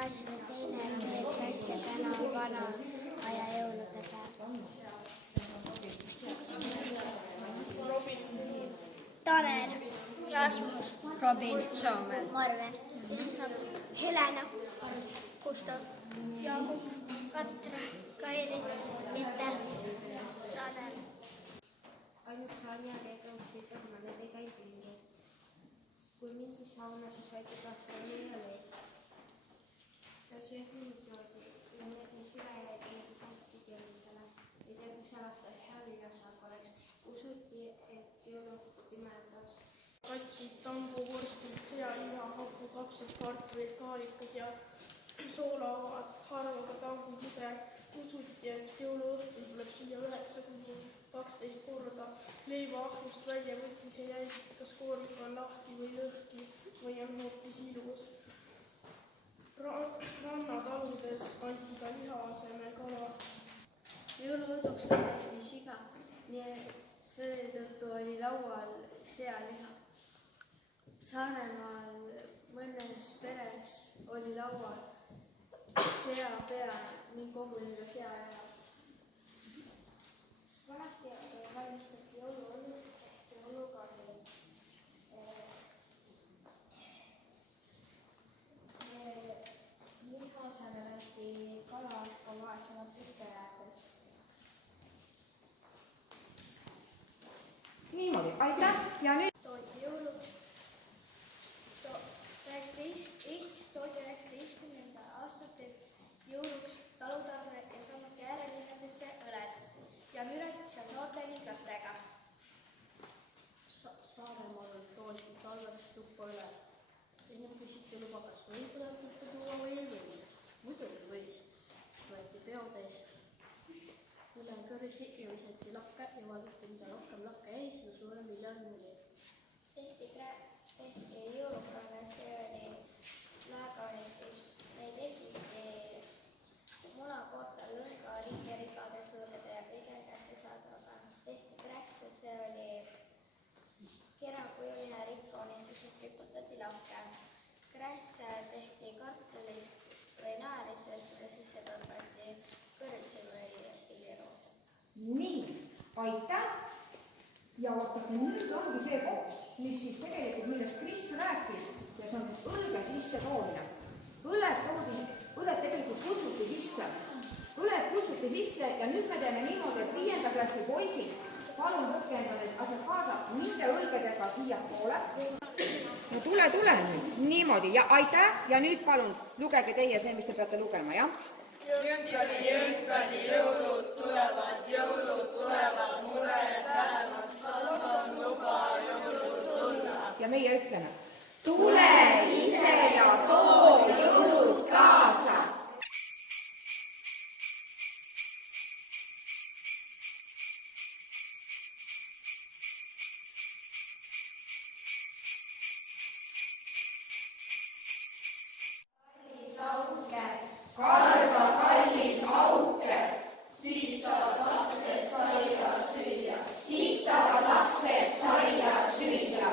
gümnaasiumi teine B-klass ja täna on vana aja jõulude päev. Tanel, Rasmus, Robin, Saamel, Marvel, Helena, Gustav, Jaagup, Katra, Kairit, Ette, Tanel. Ainult Sanja Reedosi tõmmale tegi pingi. Kui mindi sauna, siis võeti klaasile ja leid. See söödnud joodi ja nägi sülejaid mingi saati keelisele. Ei tea, mis alastel Häliasak oleks. Usuti, et jõuluõhtu pimedas. Katsid, tambuvorstid, sealiha, hapukapsad, kartulid, kaalikad ja soolavad, harvaga tambupuder. Usuti, et jõuluõhtul tuleb süüa 9–12 korda. Leiva ahnust välja võtmis ja jälgiti, kas koorik on lahti või lõhki või on hoopis ilus. Rannataludes anti ka liha asemel kala. Jõuluõhtuks tapeti siga, nii seetõttu oli laual sealiha. Saaremaal mõnes peres oli laual seapea ning koguni ka seajalad. Vanasti valmistati jõuluõlut jõulukaardil. Lihasele võeti kala ka vaesemad tükkejäädes. niimoodi, aitäh ja nüüd Toodi jõuluks Eestis toodi 19. aastatel jõuluks talutarne ja samuti äärelinnadesse õled ja mürad seal noorte ning lastega. Saaremaal toodi talveks tuppa õled. Enne küsiti luba, kas võib õletuppa tuua või ei või. Muidugi võis, võeti peotäis õlekõrsi ja visati lakke ja vaadati, mida rohkem lakke jäi, seda suurem viljaline oli. Tehti jõulukraane, see oli laekaunistus. Neid ehitati munakoota, lõnga, riigerikade, suurede ja kõige kättesaadavaga. Tehti prässe, see oli kerakujuline rikkkaunistus, mis riputati lakke. Krässe tehti kartulist või näärisest, mida sisse tõmbati kõrsi või pilliruu. nii, aitäh. Ja vaadake, nüüd ongi see koht, mis siis tegelikult, millest Kris rääkis, ja see on õlge sisse toomine. Õled tegelikult kutsuti sisse. Õled kutsuti sisse ja nüüd me teeme niimoodi, et 5. klassi poisid, palun võtke endale need asjad kaasa, minge õlgedega siiapoole. No tule nüüd, niimoodi ja aitäh ja nüüd palun lugege teie see, mis te peate lugema, jah? Jõnkali, jõulud tulevad, mured lähevad, kas on luba jõulud tulla? Ja meie ütleme, tule ise ja too jõulud kaasa. Karva kallis auke, siis saavad lapsed saia süüa.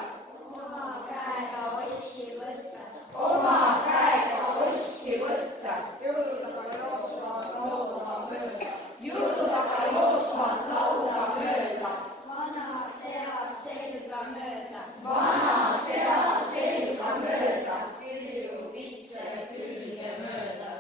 Oma käega ossi võtta. Jõuludaga jooksvad lauda mööda. Vana sea selga mööda. Kirju kitse külge mööda.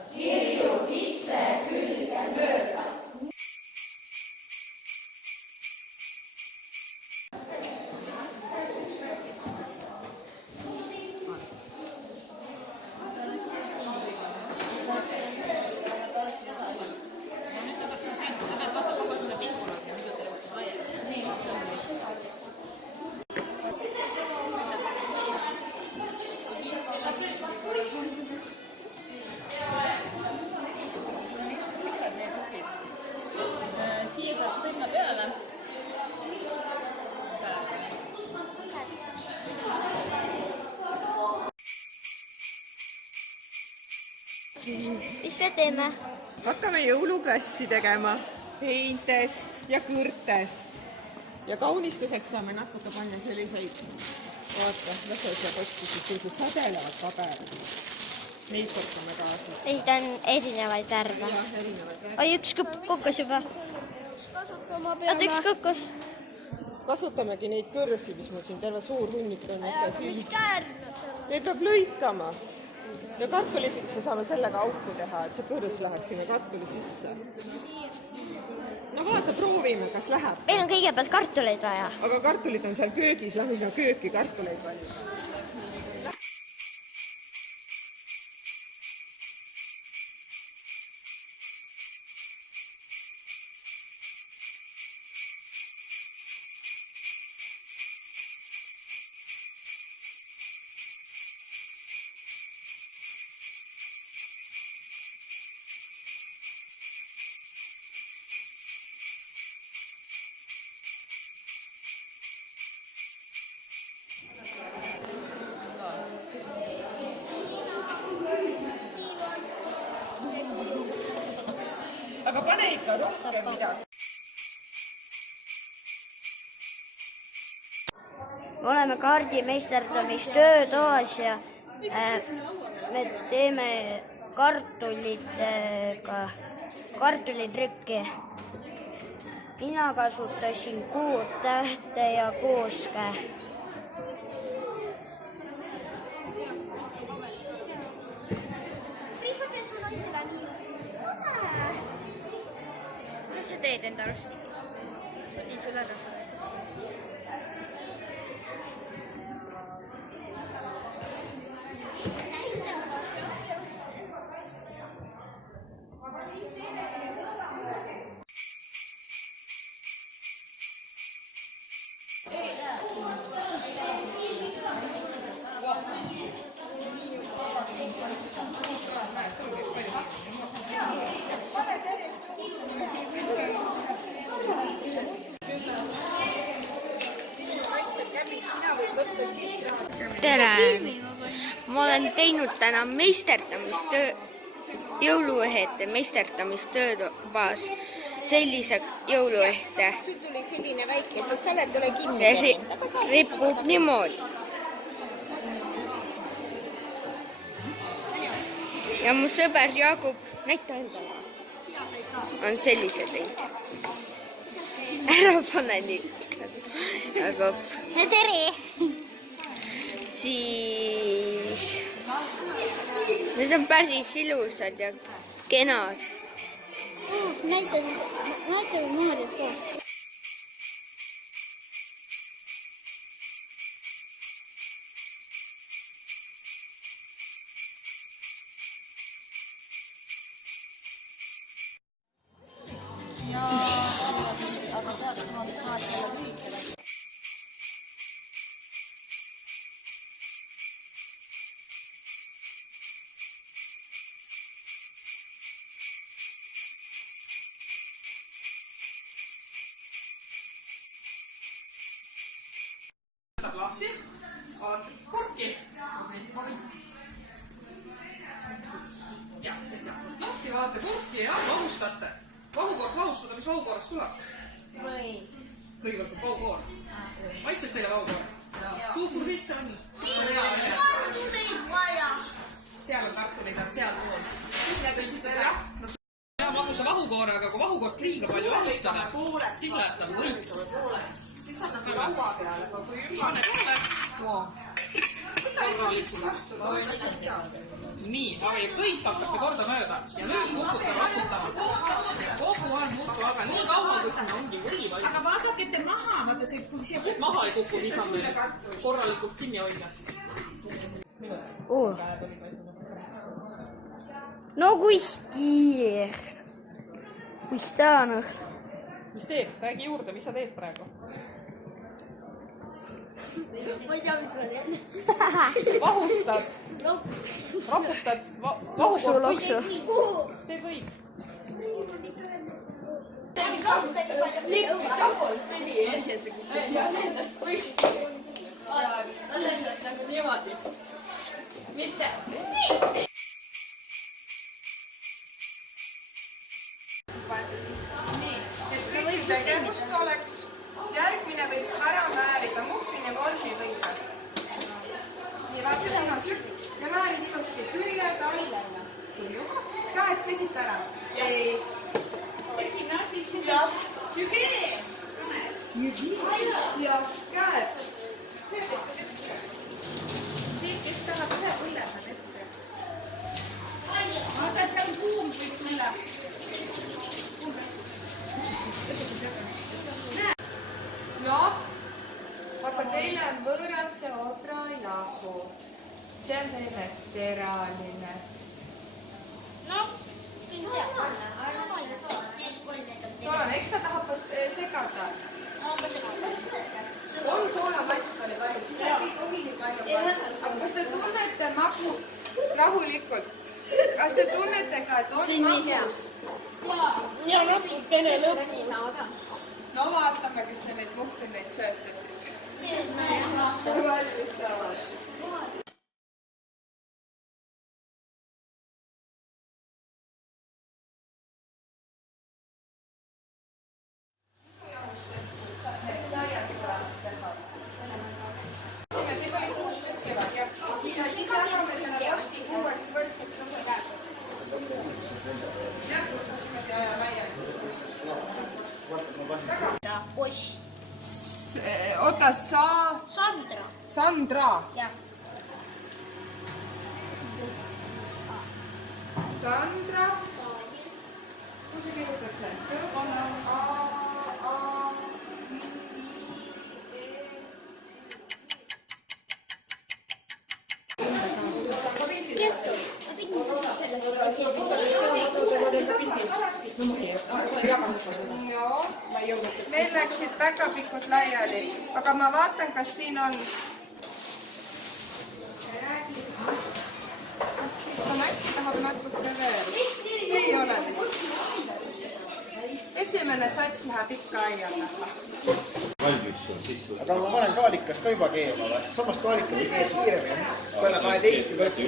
Siia saad sõnna peale. Mis me teeme? Hakkame jõuluklassi tegema heintest ja kõrtest. Ja kaunistuseks saame natuke panna selliseid, vaata, lase see posti, siis sellised sädelevad paberid. Neid võtame kaasa. Neid on erinevaid värve. Jah, erinevaid värve. Oi, üks kukkus juba. Oota, üks kukkus. Kasutamegi neid kõrsi, mis mul siin terve suur hunnik on. mis käärnus on? Neid peab lõikama. Ja kartulisisse saame sellega auku teha, et see kõrs läheks sinna kartuli sisse. No vaata, proovime, kas läheb. Meil on kõigepealt kartuleid vaja. Aga kartulid on seal köögis, lähme sinna kööki kartuleid valima. Aga pane ikka rohkem midagi. Oleme kaardimeisterdamistöötoas ja me teeme kartulitrükki. Mina kasutasin kuud, tähte ja kuuske. Mis sa teed enda arust? Ma tiin sulle ära seda. Tere! Ma olen teinud täna jõuluehete meisterdamistöötoas sellise jõuluehte. Sul tuli selline väike, sest saled tule kinni. See ripub niimoodi. Ja mu sõber Jaagup, näita endale, on sellise teinud. Ära pane nii. Jaagup. Tere! Siis need on päris ilusad ja kenad. Näitame Maarjat ka. Lahti, korki. Ja sealt lahti, vaate korki ja vahustate. Vahukork vahustada, mis vahukorrast tuleb? Kõigepealt on vahukoor. Maitseb teile vahukoor? Suhkur sisse on? Seal on kartulid, seal pool. Ja magusa vahukoorega, kui vahukoort liiga palju vahustada, siis läheb ta võiks. Siis saab ta laua peale, aga kui pane peale, korralikult. Nii, aga kõik hakkate korda mööda ja nüüd kukute raputama. Kogu aeg muutub, aga nii kaua, kui sinna ongi võiva. Aga vaadake, et maha, vaata see, kui see maha ei kuku, nii saame korralikult kinni hoida. No kuisti. Kus ta on? Mis teed? Räägi juurde, mis sa teed praegu? Ma ei tea, mis ma teen. Vahustad, raputad, vahukord kõik. Tee kõik. nii, et kõigil tegevust oleks. Järgmine võib ära määrida muffini vormi võita. Nii, vaata, siin on tükk ja määrid ilusti küljed, all esita ära. ei. esimene asi. jah. Hügieen. ja käed. Kes tahab ühe põlle saab ette. Aga see on kuum kõik põlle. noh, vaata teile on võõras see odrajagu. see on selline teraline. noh, ei tea, tavaline sool, need kolm need on. soolane, eks ta tahab segada. on soola maitset oli palju, siis ei tohi nii palju panna. aga kas te tunnete magu rahulikult? kas te tunnete ka, et on magus? ja natukene lõppu. no vaatame, kas te neid muhtuneid sööte siis. valmis saavad. Neid oli 6 tükki ja siis anname selle posti 6 võrdseks osaks. jah, niimoodi aja laiali. Poiss. oota, Sandra. Sandra. jah. Sandra. kus see kirjutatakse? Meil läksid päkapikud laiali, aga ma vaatan, kas siin on. kas siit on äkki tahab natuke veel? ei ole vist. esimene sats läheb ikka aiale. aga ma panen kaalikas ka juba keema või? samas kaalikas ei keeb kiiremini. peale 12 võtsi.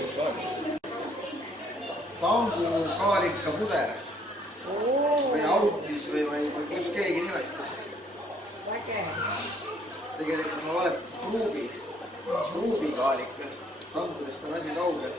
Tangu kaalikapuder või autis või kus keegi nimetab. tegelikult ma valetasin pruubi kaalika. Tangudest on asi kaugel.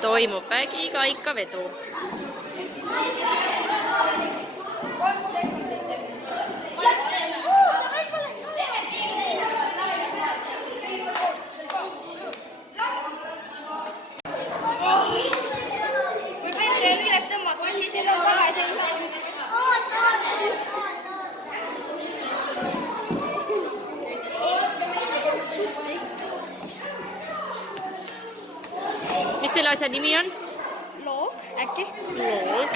Toimub vägikaikavedu. Kui päike üles tõmmata, siis enam tagasi ei saa. Mis selle asja nimi on? Loog. Äkki? Loog.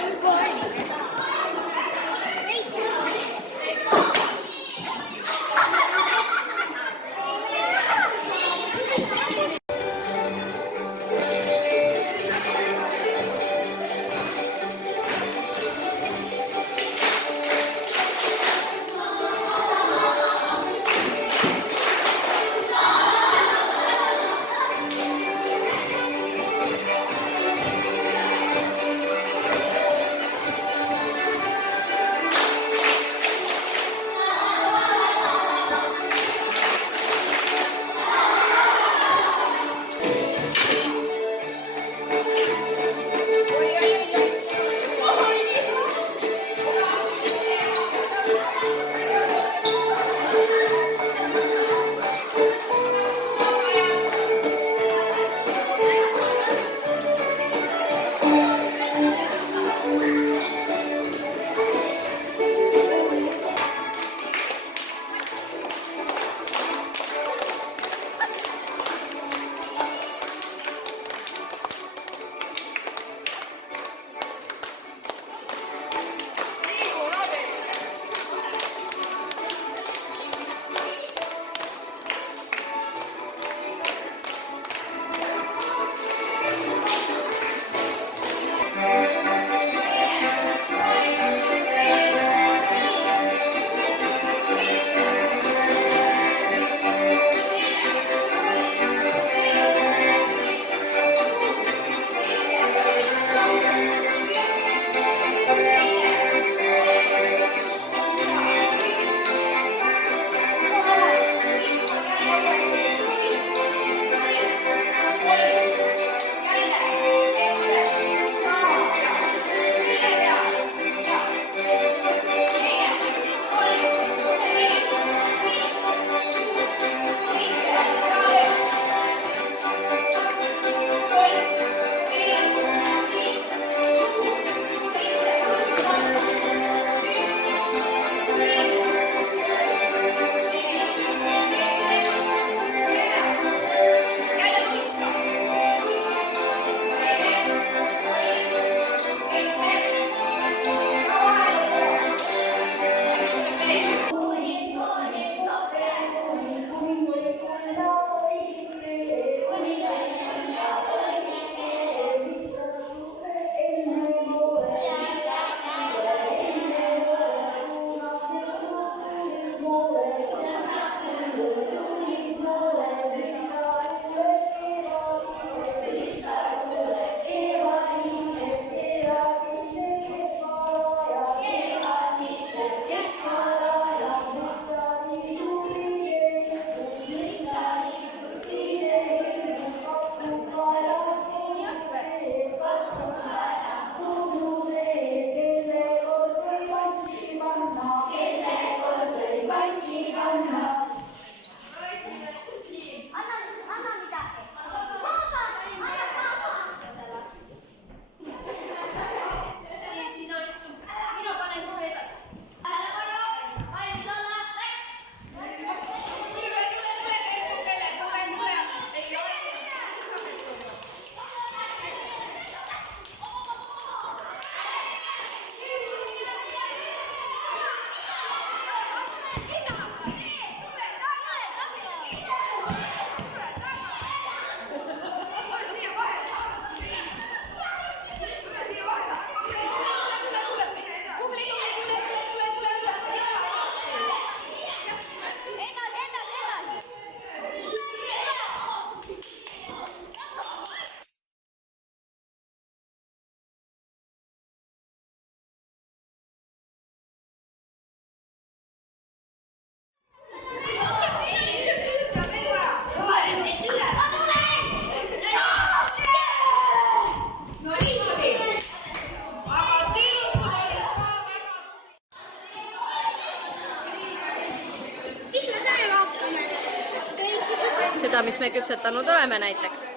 Seda, mis me küpsetanud oleme näiteks.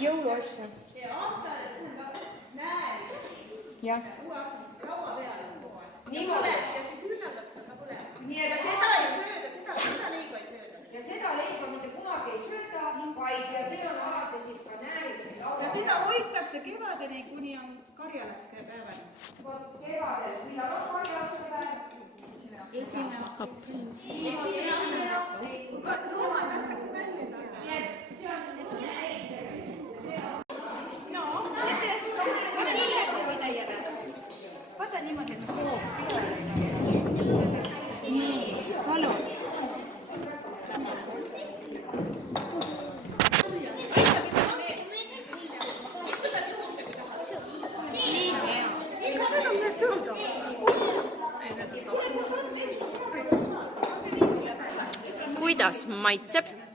jõuluasju. jah. niimoodi. ja seda ei sööda, seda leiba ei sööda. ja seda leiba mitte kunagi ei sööda, vaid ja see on alati siis ka nääritud laua. ja seda hoitakse kevadeni, kuni on karjalaskepäevani. vot kevadel, millal on karjalaskepäev? Esimene. loomad lastakse välja. nii et see on vaata niimoodi, et nii, palun. Kuidas maitseb?